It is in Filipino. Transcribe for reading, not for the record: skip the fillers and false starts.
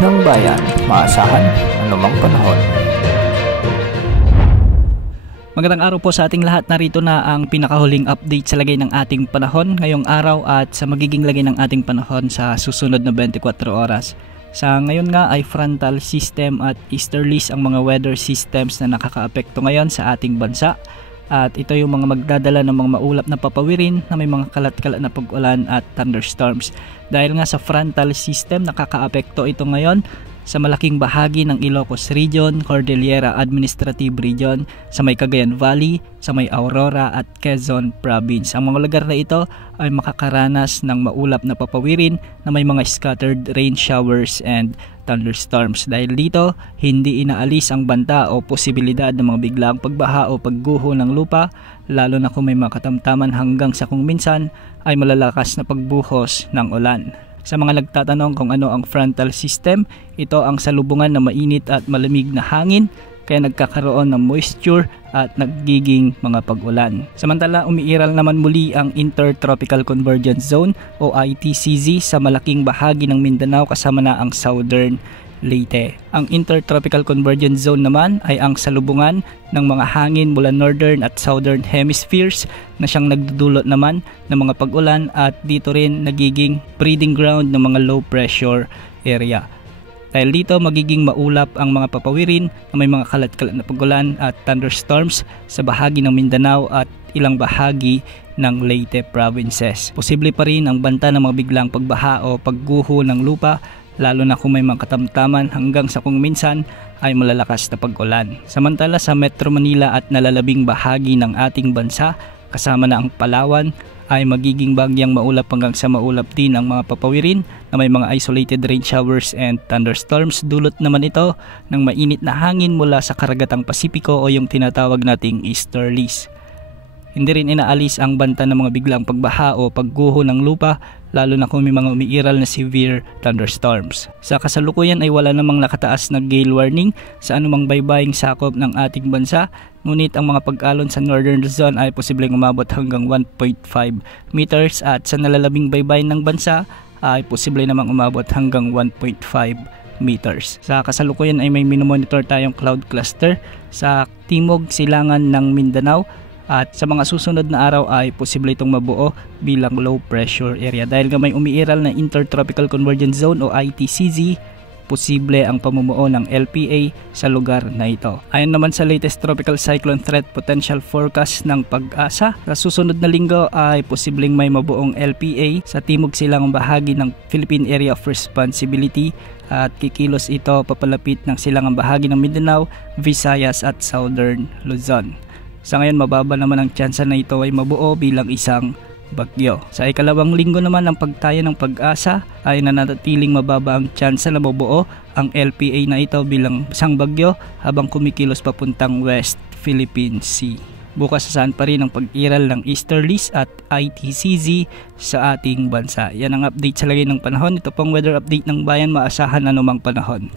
ng bayan, maasahan anumang panahon. Magandang araw po sa ating lahat. Narito na ang pinakahuling update sa lagay ng ating panahon ngayong araw at sa magiging lagay ng ating panahon sa susunod na 24 oras. Sa ngayon nga ay frontal system at easterlies ang mga weather systems na nakakaapekto ngayon sa ating bansa. At ito yung mga magdadala ng mga maulap na papawirin na may mga kalat-kalat na pag-ulan at thunderstorms. Dahil nga sa frontal system, nakakaapekto ito ngayon sa malaking bahagi ng Ilocos Region, Cordillera Administrative Region, sa may Cagayan Valley, sa may Aurora at Quezon Province. Ang mga lugar na ito ay makakaranas ng maulap na papawirin na may mga scattered rain showers and thunderstorms. Dahil dito, hindi inaalis ang banta o posibilidad ng mga biglaang pagbaha o pagguho ng lupa, lalo na kung may mga katamtaman hanggang sa kung minsan ay malalakas na pagbuhos ng ulan. Sa mga nagtatanong kung ano ang frontal system, ito ang salubungan na mainit at malamig na hangin kaya nagkakaroon ng moisture at nagiging mga pag-ulan. Samantala, umiiral naman muli ang Intertropical Convergence Zone o ITCZ sa malaking bahagi ng Mindanao kasama na ang Southern Leyte. Ang Intertropical Convergence Zone naman ay ang salubungan ng mga hangin mula Northern at Southern Hemispheres na siyang nagdudulot naman ng mga pag-ulan at dito rin nagiging breeding ground ng mga low pressure area. Dahil dito magiging maulap ang mga papawirin na may mga kalat-kalat na pag-ulan at thunderstorms sa bahagi ng Mindanao at ilang bahagi ng Leyte provinces. Posible pa rin ang banta ng mga biglang pagbaha o pagguho ng lupa lalo na kung may mga katamtaman hanggang sa kung minsan ay malalakas na pag-ulan. Samantala sa Metro Manila at nalalabing bahagi ng ating bansa kasama na ang Palawan ay magiging bagyang maulap hanggang sa maulap din ang mga papawirin na may mga isolated rain showers and thunderstorms. Dulot naman ito ng mainit na hangin mula sa karagatang Pasipiko o yung tinatawag nating easterlies. Hindi rin inaalis ang banta ng mga biglang pagbaha o pagguho ng lupa lalo na kung may mga umiiral na severe thunderstorms. Sa kasalukuyan ay wala namang nakataas na gale warning sa anumang baybaying sakop ng ating bansa, ngunit ang mga pag-alon sa Northern Luzon ay posibleng umabot hanggang 1.5 meters at sa nalalabing baybayin ng bansa ay posible namang umabot hanggang 1.5 meters. Sa kasalukuyan ay may minomonitor tayong cloud cluster sa timog silangan ng Mindanao. At sa mga susunod na araw ay posible itong mabuo bilang low pressure area. Dahil nga may umiiral na Intertropical Convergence Zone o ITCZ, posible ang pamumuo ng LPA sa lugar na ito. Ayon naman sa latest Tropical Cyclone Threat Potential Forecast ng Pag-asa, sa susunod na linggo ay posibleng may mabuong LPA sa timog silang bahagi ng Philippine Area of Responsibility at kikilos ito papalapit ng silangang bahagi ng Mindanao, Visayas at Southern Luzon. Sa ngayon mababa naman ang tsansa na ito ay mabuo bilang isang bagyo. Sa ikalawang linggo naman ng pagtaya ng Pag-asa ay nananatiling mababa ang tsansa na mabuo ang LPA na ito bilang isang bagyo habang kumikilos papuntang West Philippine Sea. Bukas saan pa rin ang pag-iral ng easterlies at ITCZ sa ating bansa. Yan ang update sa lagay ng panahon. Ito pong weather update ng bayan, maasahan anumang panahon.